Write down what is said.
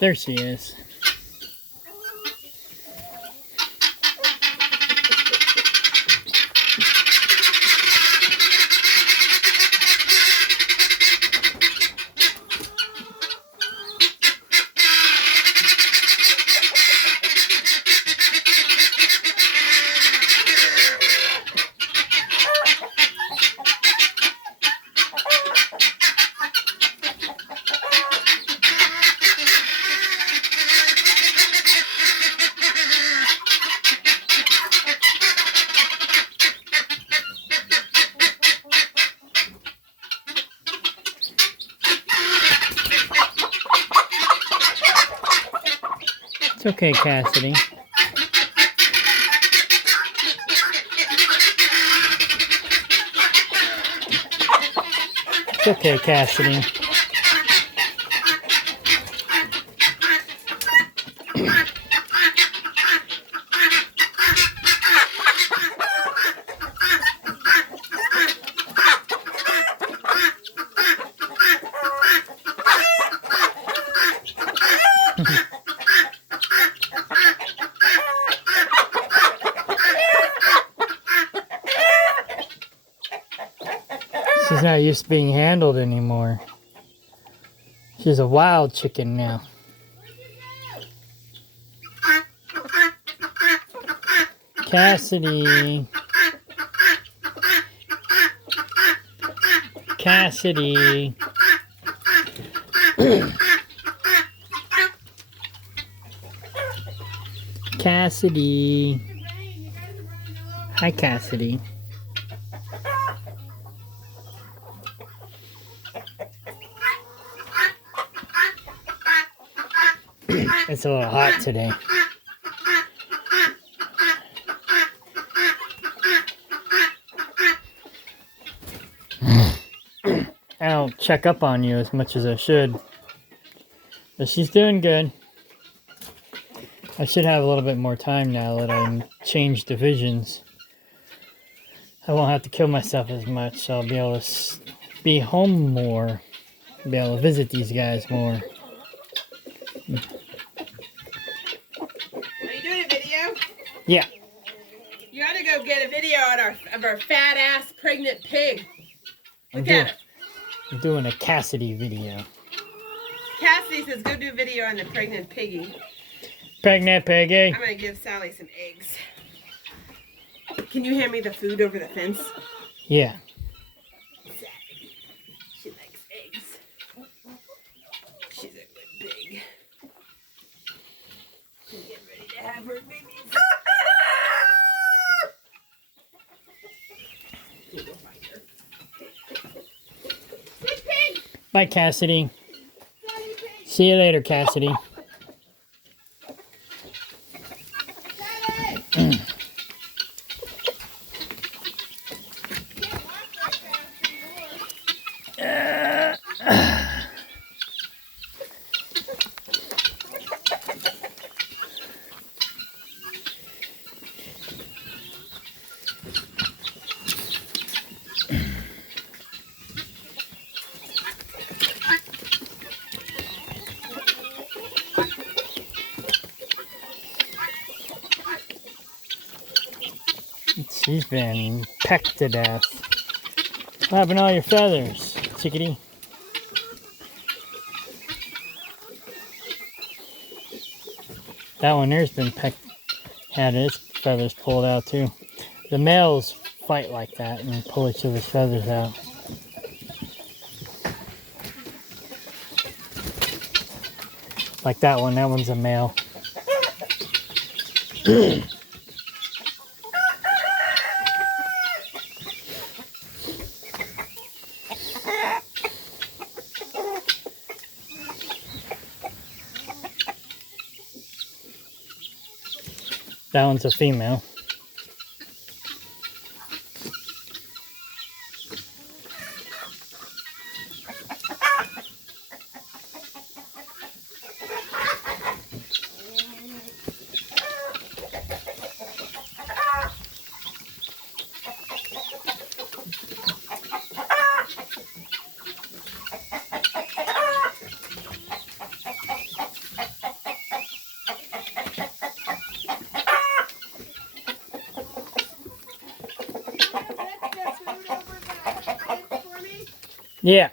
There she is. It's okay, Cassidy. It's okay, Cassidy. She's not used to being handled anymore. She's a wild chicken now. Cassidy. Cassidy. Cassidy. Hi, Cassidy. It's a little hot today. I don't check up on you as much as I should. But she's doing good. I should have a little bit more time now that I changed divisions. I won't have to kill myself as much. I'll be able to be home more. Be able to visit these guys more. Are you doing a video? Yeah. You gotta go get a video of our fat ass pregnant pig. Look at it. I'm doing a Cassidy video. Cassidy says go do a video on the pregnant piggy. Pregnant piggy. I'm gonna give Sally some eggs. Can you hand me the food over the fence? Yeah. Sally. She likes eggs. She's a good pig. She's getting ready to have her babies. We'll go find her. Good pig! Bye, Cassidy. See you later, Cassidy. She's been pecked to death. What happened to all your feathers, chickadee? That one there's been pecked, had his feathers pulled out too. The males fight like that and pull each other's feathers out. Like that one's a male. That one's a female. Yeah.